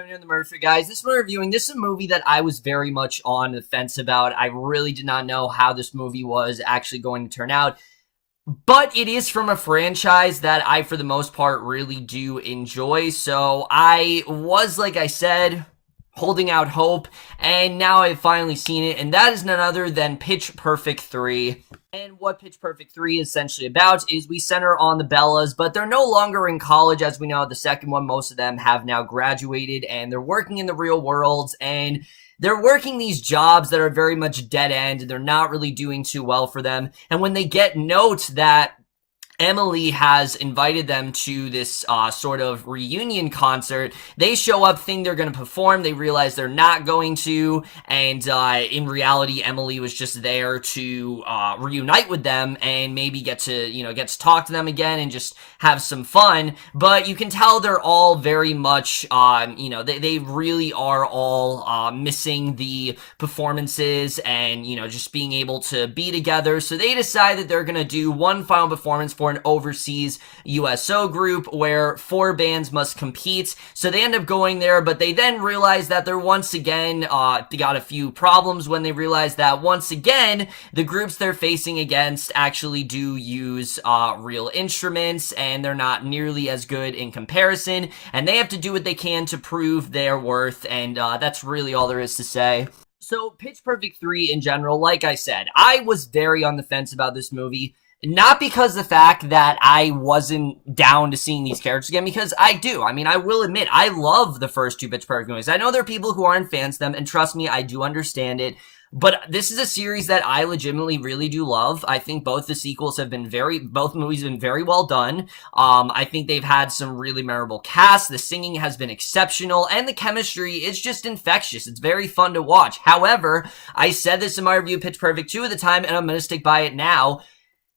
coming in the Murphy guys. This one reviewing. This is a movie that I was very much on the fence about. I really did not know how this movie was actually going to turn out. But it is from a franchise that I, for the most part, really do enjoy. So I was, like I said, holding out hope, and now I've finally seen it, and that is none other than Pitch Perfect 3. And what Pitch Perfect 3 is essentially about is we center on the Bellas, but they're no longer in college. As we know, the second one, most of them have now graduated, and they're working in the real world, and they're working these jobs that are very much dead end. They're not really doing too well for them. And when they get note that Emily has invited them to this sort of reunion concert, they show up, think they're going to perform. They realize they're not going to. And in reality, Emily was just there to reunite with them and maybe get to talk to them again and just have some fun. But you can tell they're all very much, they really are all missing the performances and, just being able to be together. So they decide that they're going to do one final performance for an overseas USO group where 4 bands must compete. So they end up going there, but they then realize that they're once again they got a few problems when they realize that once again the groups they're facing against actually do use real instruments, and they're not nearly as good in comparison, and they have to do what they can to prove their worth, and that's really all there is to say. So Pitch Perfect 3 in general, like I said, I was very on the fence about this movie. Not because the fact that I wasn't down to seeing these characters again, because I do. I mean, I will admit, I love the first 2 Pitch Perfect movies. I know there are people who aren't fans of them, and trust me, I do understand it. But this is a series that I legitimately really do love. I think both the sequels have been both movies have been very well done. I think they've had some really memorable casts. The singing has been exceptional, and the chemistry is just infectious. It's very fun to watch. However, I said this in my review of Pitch Perfect 2 at the time, and I'm going to stick by it now.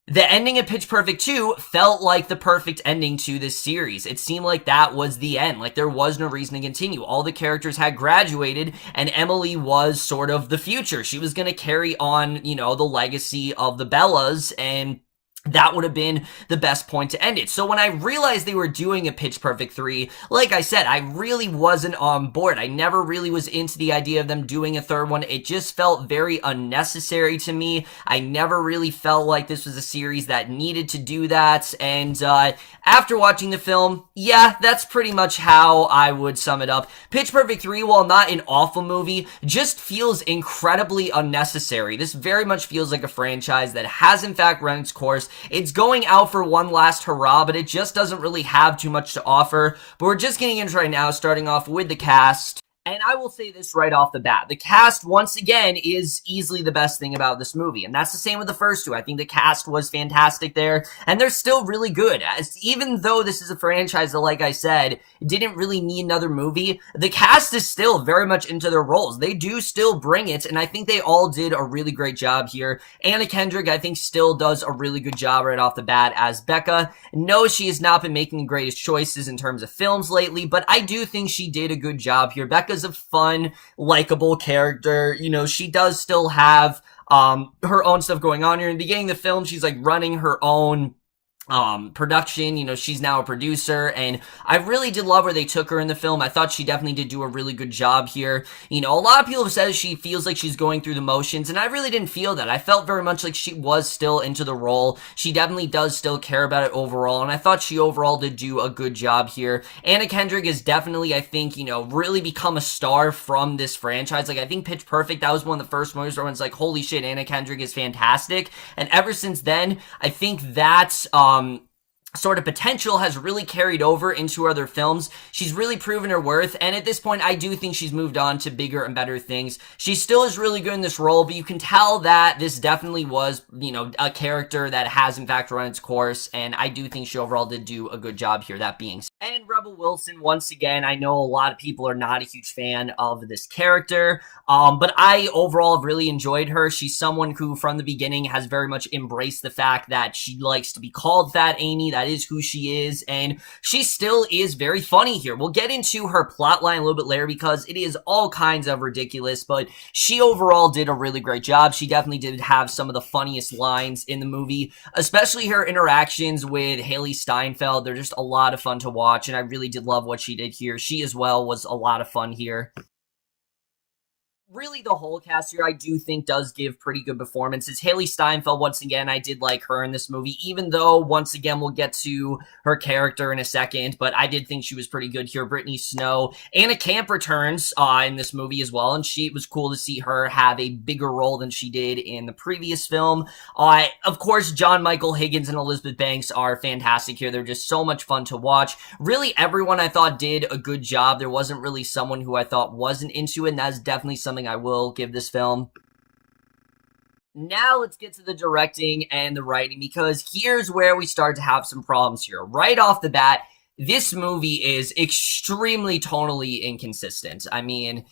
The ending of Pitch Perfect 2 felt like the perfect ending to this series. It seemed like that was the end. Like, there was no reason to continue. All the characters had graduated, and Emily was sort of the future. She was going to carry on, the legacy of the Bellas, and that would have been the best point to end it. So when I realized they were doing a Pitch Perfect 3, like I said, I really wasn't on board. I never really was into the idea of them doing a third one. It just felt very unnecessary to me. I never really felt like this was a series that needed to do that. And after watching the film, yeah, that's pretty much how I would sum it up. Pitch Perfect 3, while not an awful movie, just feels incredibly unnecessary. This very much feels like a franchise that has in fact run its course. It's going out for one last hurrah, but it just doesn't really have too much to offer. But we're just getting into right now, starting off with the cast. And I will say this right off the bat. The cast, once again, is easily the best thing about this movie. And that's the same with the first 2. I think the cast was fantastic there. And they're still really good. Even though this is a franchise that, like I said, didn't really need another movie, the cast is still very much into their roles. They do still bring it. And I think they all did a really great job here. Anna Kendrick, I think, still does a really good job right off the bat as Becca. No, she has not been making the greatest choices in terms of films lately, but I do think she did a good job here. Becca's a fun, likable character. She does still have her own stuff going on here. In the beginning of the film, she's like running her own production. She's now a producer, and I really did love where they took her in the film. I thought she definitely did do a really good job here. A lot of people have said she feels like she's going through the motions, and I really didn't feel that. I felt very much like she was still into the role. She definitely does still care about it overall, and I thought she overall did do a good job here. Anna Kendrick is definitely, I think, really become a star from this franchise. Like, I think Pitch Perfect, that was one of the first movies where it's like, holy shit, Anna Kendrick is fantastic. And ever since then, I think that's sort of potential has really carried over into other films. She's really proven her worth, and at this point, I do think she's moved on to bigger and better things. She still is really good in this role, but you can tell that this definitely was, a character that has in fact run its course, and I do think she overall did do a good job here, that being said. And Rebel Wilson, once again, I know a lot of people are not a huge fan of this character, but I overall have really enjoyed her. She's someone who, from the beginning, has very much embraced the fact that she likes to be called Fat Amy. That That is who she is, and she still is very funny here. We'll get into her plotline a little bit later because it is all kinds of ridiculous, but she overall did a really great job. She definitely did have some of the funniest lines in the movie, especially her interactions with Hailee Steinfeld. They're just a lot of fun to watch, and I really did love what she did here. She as well was a lot of fun here. Really, the whole cast here, I do think, does give pretty good performances. Hailee Steinfeld, once again, I did like her in this movie, even though, once again, we'll get to her character in a second, but I did think she was pretty good here. Brittany Snow. Anna Camp returns in this movie as well, and it was cool to see her have a bigger role than she did in the previous film. Of course, John Michael Higgins and Elizabeth Banks are fantastic here. They're just so much fun to watch. Really, everyone I thought did a good job. There wasn't really someone who I thought wasn't into it, and that's definitely something I will give this film. Now let's get to the directing and the writing, because here's where we start to have some problems here. Right off the bat, this movie is extremely tonally inconsistent. I mean,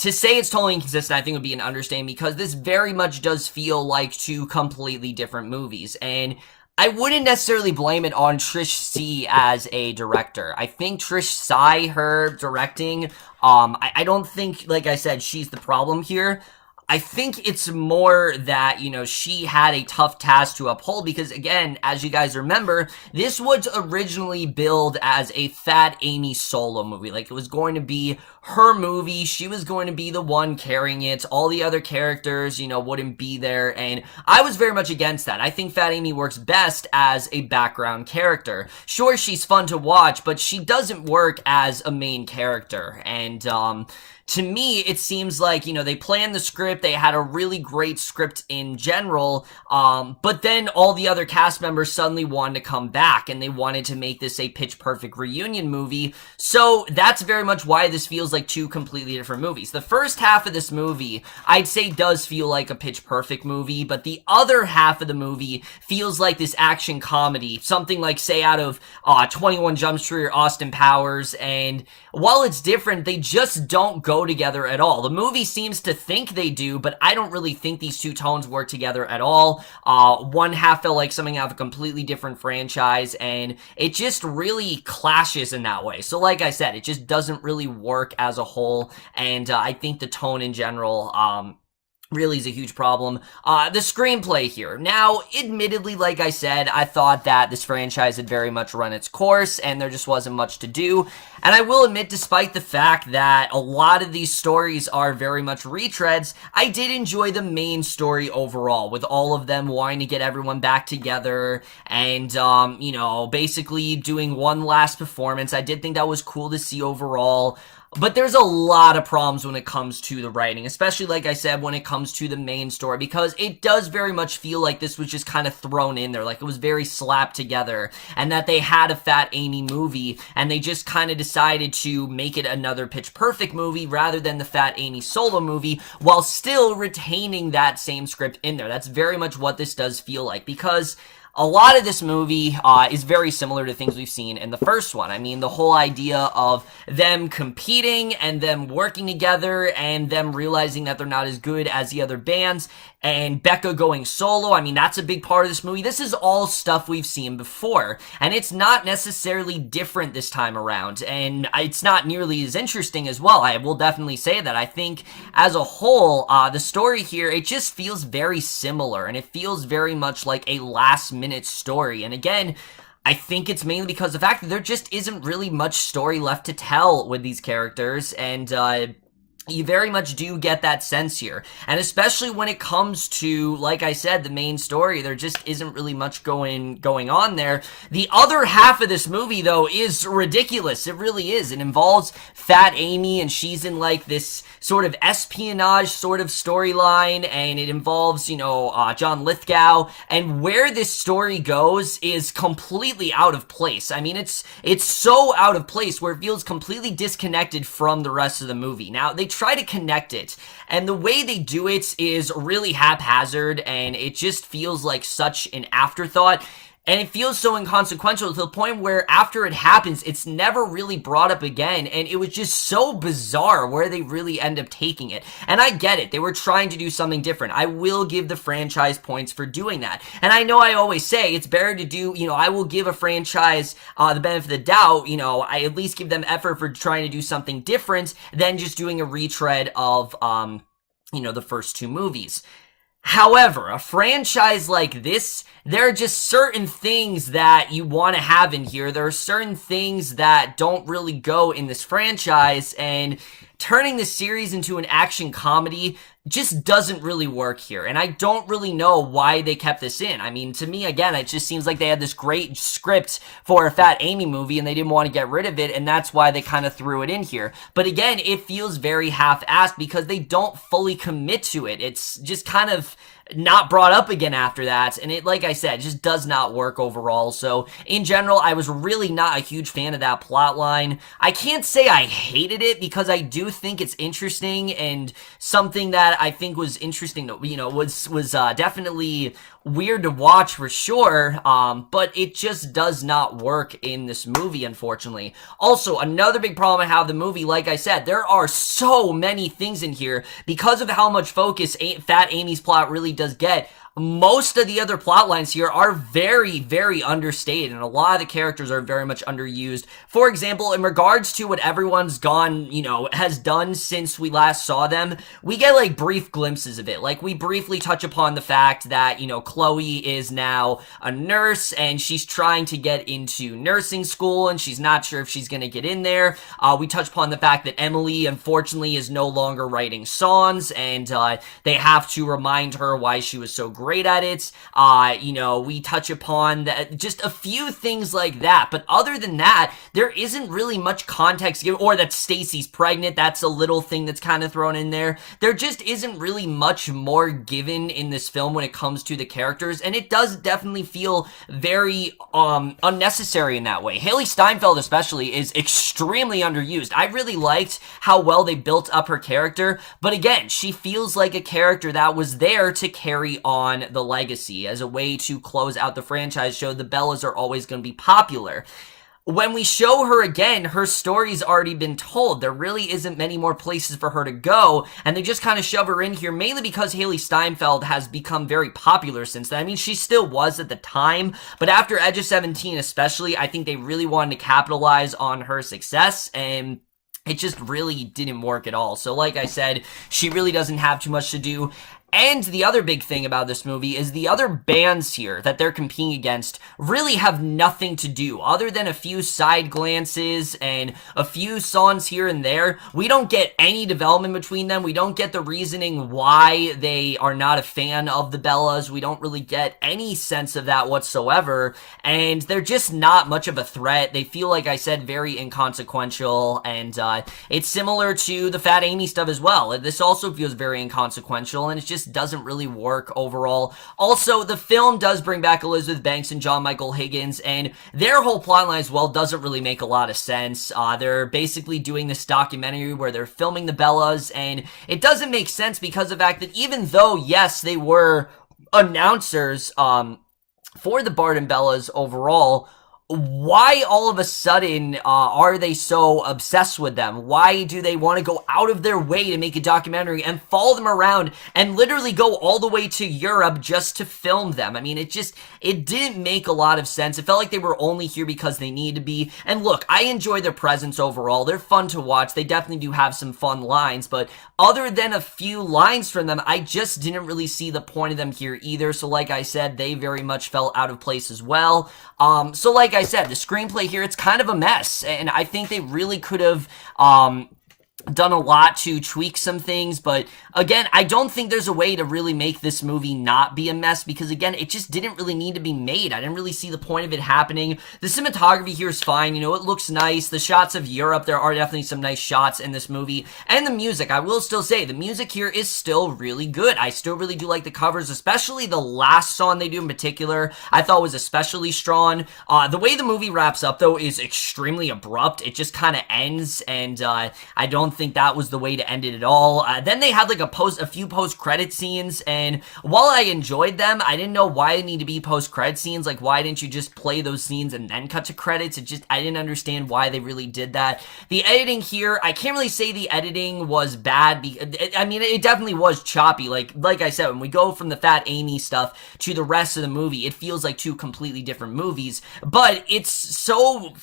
to say it's totally inconsistent, I think would be an understatement, because this very much does feel like two completely different movies, and I wouldn't necessarily blame it on Trish C as a director. I think Trish Sy, her directing, I don't think, like I said, she's the problem here. I think it's more that, she had a tough task to uphold because, again, as you guys remember, this was originally billed as a Fat Amy solo movie. Like, it was going to be her movie. She was going to be the one carrying it. All the other characters, wouldn't be there. And I was very much against that. I think Fat Amy works best as a background character. Sure, she's fun to watch, but she doesn't work as a main character. And, to me, it seems like, they planned the script, they had a really great script in general, but then all the other cast members suddenly wanted to come back, and they wanted to make this a Pitch Perfect reunion movie, so that's very much why this feels like two completely different movies. The first half of this movie, I'd say, does feel like a Pitch Perfect movie, but the other half of the movie feels like this action comedy, something like, say, out of 21 Jump Street or Austin Powers, and while it's different, they just don't go together at all. The movie seems to think they do, but I don't really think these two tones work together at all. One half felt like something out of a completely different franchise, and it just really clashes in that way. So like I said, it just doesn't really work as a whole, and I think the tone in general, really is a huge problem. The screenplay here. Now, admittedly, like I said, I thought that this franchise had very much run its course, and there just wasn't much to do. And I will admit, despite the fact that a lot of these stories are very much retreads, I did enjoy the main story overall, with all of them wanting to get everyone back together, and, basically doing one last performance. I did think that was cool to see overall. But there's a lot of problems when it comes to the writing, especially, like I said, when it comes to the main story, because it does very much feel like this was just kind of thrown in there, like it was very slapped together, and that they had a Fat Amy movie, and they just kind of decided to make it another Pitch Perfect movie rather than the Fat Amy solo movie, while still retaining that same script in there. That's very much what this does feel like, because a lot of this movie is very similar to things we've seen in the first one. I mean, the whole idea of them competing and them working together and them realizing that they're not as good as the other bands, and Becca going solo. I mean, that's a big part of this movie. This is all stuff we've seen before, and it's not necessarily different this time around, and it's not nearly as interesting as well. I will definitely say that. I think, as a whole, the story here, it just feels very similar, and it feels very much like a last-minute story, and again, I think it's mainly because of the fact that there just isn't really much story left to tell with these characters, and, you very much do get that sense here. And especially when it comes to, like I said, the main story, there just isn't really much going on there. The other half of this movie, though, is ridiculous. It really is. It involves Fat Amy, and she's in, like, this sort of espionage sort of storyline, and it involves, John Lithgow, and where this story goes is completely out of place. I mean, it's so out of place where it feels completely disconnected from the rest of the movie. Now, they try to connect it, and the way they do it is really haphazard, and it just feels like such an afterthought. And it feels so inconsequential to the point where after it happens, it's never really brought up again. And it was just so bizarre where they really end up taking it. And I get it. They were trying to do something different. I will give the franchise points for doing that. And I know I always say it's better to do, I will give a franchise the benefit of the doubt. I at least give them effort for trying to do something different than just doing a retread of, the first two movies. However, a franchise like this, there are just certain things that you want to have in here. There are certain things that don't really go in this franchise, and turning the series into an action comedy just doesn't really work here. And I don't really know why they kept this in. I mean, to me, again, it just seems like they had this great script for a Fat Amy movie and they didn't want to get rid of it, and that's why they kind of threw it in here. But again, it feels very half-assed because they don't fully commit to it. It's just kind of not brought up again after that, and it, like I said, just does not work overall. So in general, I was really not a huge fan of that plot line. I can't say I hated it because I do think it's interesting, and something that I think was interesting to, was definitely weird to watch for sure, but it just does not work in this movie, unfortunately. Also, another big problem I have with the movie, like I said, there are so many things in here because of how much focus Fat Amy's plot really does get. Most of the other plot lines here are very, very understated, and a lot of the characters are very much underused. For example, in regards to what everyone's has done since we last saw them, we get, brief glimpses of it. We briefly touch upon the fact that, Chloe is now a nurse, and she's trying to get into nursing school, and she's not sure if she's gonna get in there. We touch upon the fact that Emily, unfortunately, is no longer writing songs, and they have to remind her why she was so great at it. We touch upon just a few things like that, but other than that, there isn't really much context given, or that Stacy's pregnant. That's a little thing that's kind of thrown in there. There just isn't really much more given in this film when it comes to the characters, and it does definitely feel very unnecessary in that way. Hailee Steinfeld especially is extremely underused. I really liked how well they built up her character, but again, she feels like a character that was there to carry on the legacy as a way to close out the franchise, show the Bellas are always going to be popular. When we show her again, her story's already been told. There really isn't many more places for her to go, and they just kind of shove her in here, mainly because Hailee Steinfeld has become very popular since then. I mean, she still was at the time, but after Edge of 17 especially, I think they really wanted to capitalize on her success, and it just really didn't work at all. So like I said, she really doesn't have too much to do. And the other big thing about this movie is the other bands here that they're competing against really have nothing to do other than a few side glances and a few songs here and there. We don't get any development between them. We don't get the reasoning why they are not a fan of the Bellas. We don't really get any sense of that whatsoever. And they're just not much of a threat. They feel, like I said, very inconsequential. And it's similar to the Fat Amy stuff as well. This also feels very inconsequential, and it's just doesn't really work overall. Also, the film does bring back Elizabeth Banks and John Michael Higgins, and their whole plotline as well doesn't really make a lot of sense. They're basically doing this documentary where they're filming the Bellas, and it doesn't make sense because of the fact that even though, yes, they were announcers for the Barden Bellas overall, why all of a sudden are they so obsessed with them? Why do they want to go out of their way to make a documentary and follow them around and literally go all the way to Europe just to film them? I mean, it didn't make a lot of sense. It felt like they were only here because they needed to be. And look, I enjoy their presence overall. They're fun to watch. They definitely do have some fun lines, but other than a few lines from them, I just didn't really see the point of them here either. So like I said, they very much fell out of place as well. So like I said, the screenplay here, it's kind of a mess, and I think they really could have done a lot to tweak some things, but again, I don't think there's a way to really make this movie not be a mess, because again, it just didn't really need to be made. I didn't really see the point of it happening. The cinematography here is fine, it looks nice. The shots of Europe, there are definitely some nice shots in this movie, and the music, I will still say, the music here is still really good. I still really do like the covers, especially the last song they do in particular, I thought was especially strong. The way the movie wraps up, though, is extremely abrupt. It just kind of ends, and I don't don't think that was the way to end it at all. Then they had like a few post-credit scenes, and while I enjoyed them, I didn't know why they need to be post-credit scenes. Like, why didn't you just play those scenes and then cut to credits? I didn't understand why they really did that. The editing here, I can't really say the editing was bad. I mean, it definitely was choppy. Like I said, when we go from the Fat Amy stuff to the rest of the movie, it feels like two completely different movies. But it's so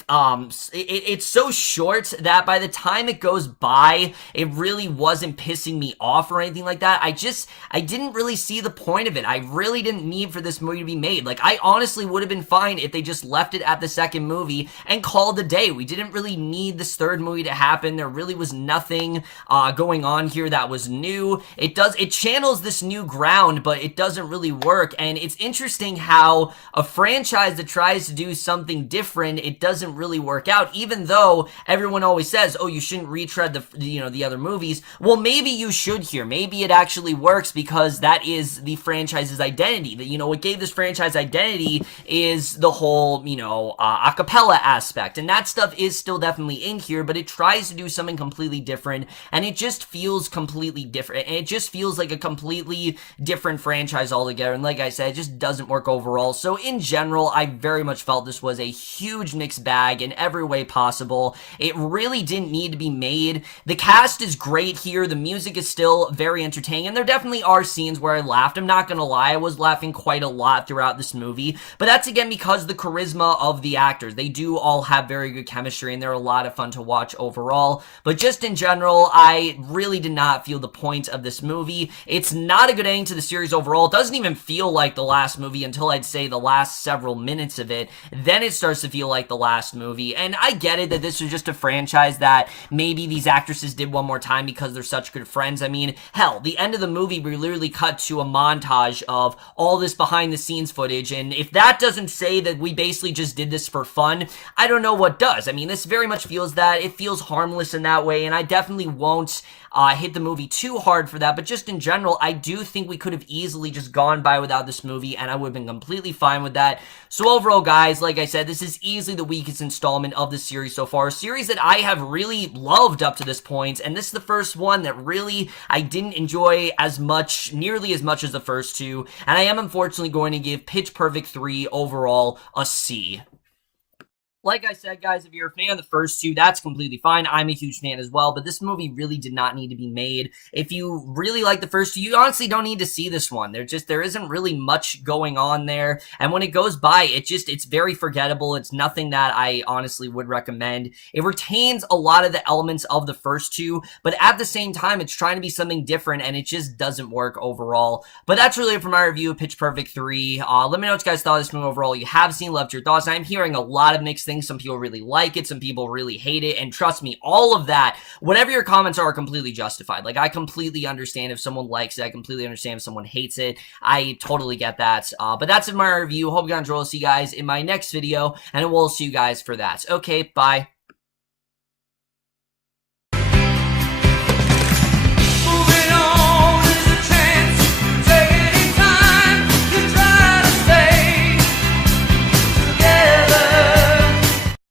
it's so short that by the time it goes by, it really wasn't pissing me off or anything like that. I didn't really see the point of it. I really didn't need for this movie to be made. Like, I honestly would have been fine if they just left it at the second movie and called it a day. We didn't really need this third movie to happen. There really was nothing going on here that was new. It channels this new ground, but it doesn't really work. And it's interesting how a franchise that tries to do something different, it doesn't really work out, even though everyone always says, oh, you shouldn't retread the other movies. Well, maybe you should here. Maybe it actually works because that is the franchise's identity. That, what gave this franchise identity is the whole, a cappella aspect. And that stuff is still definitely in here, but it tries to do something completely different, and it just feels completely different. And it just feels like a completely different franchise altogether. And like I said, it just doesn't work overall. So in general, I very much felt this was a huge mixed bag in every way possible. It really didn't need to be made. The cast is great here. The music is still very entertaining, and there definitely are scenes where I laughed. I'm not gonna lie, I was laughing quite a lot throughout this movie, but that's again because the charisma of the actors. They do all have very good chemistry, and they're a lot of fun to watch overall. But just in general, I really did not feel the point of this movie. It's not a good ending to the series overall. It doesn't even feel like the last movie until I'd say the last several minutes of it. Then it starts to feel like the last movie, and I get it that this was just a franchise that maybe these actresses did one more time because they're such good friends. I mean, hell, the end of the movie, we literally cut to a montage of all this behind the scenes footage, and if that doesn't say that we basically just did this for fun, I don't know what does. I mean, this very much feels that. It feels harmless in that way, and I definitely won't hit the movie too hard for that, but just in general, I do think we could have easily just gone by without this movie, and I would have been completely fine with that. So overall, guys, like I said, this is easily the weakest installment of the series so far, a series that I have really loved up to this point, and this is the first one that really I didn't enjoy nearly as much as the first two, and I am unfortunately going to give Pitch Perfect 3 overall a C. Like I said, guys, if you're a fan of the first two, that's completely fine. I'm a huge fan as well, but this movie really did not need to be made. If you really like the first two, you honestly don't need to see this one. There isn't really much going on there, and when it goes by, it's very forgettable. It's nothing that I honestly would recommend. It retains a lot of the elements of the first two, but at the same time, it's trying to be something different, and it just doesn't work overall. But that's really it for my review of Pitch Perfect 3. Let me know what you guys thought of this movie overall. You have seen, loved your thoughts, and I'm hearing a lot of mixed things. Some people really like it, some people really hate it, and trust me, all of that, whatever your comments are completely justified. Like, I completely understand if someone likes it, I completely understand if someone hates it, I totally get that, but that's it for my review. Hope you guys enjoy. I'll see you guys in my next video, and we'll see you guys for that. Okay, bye.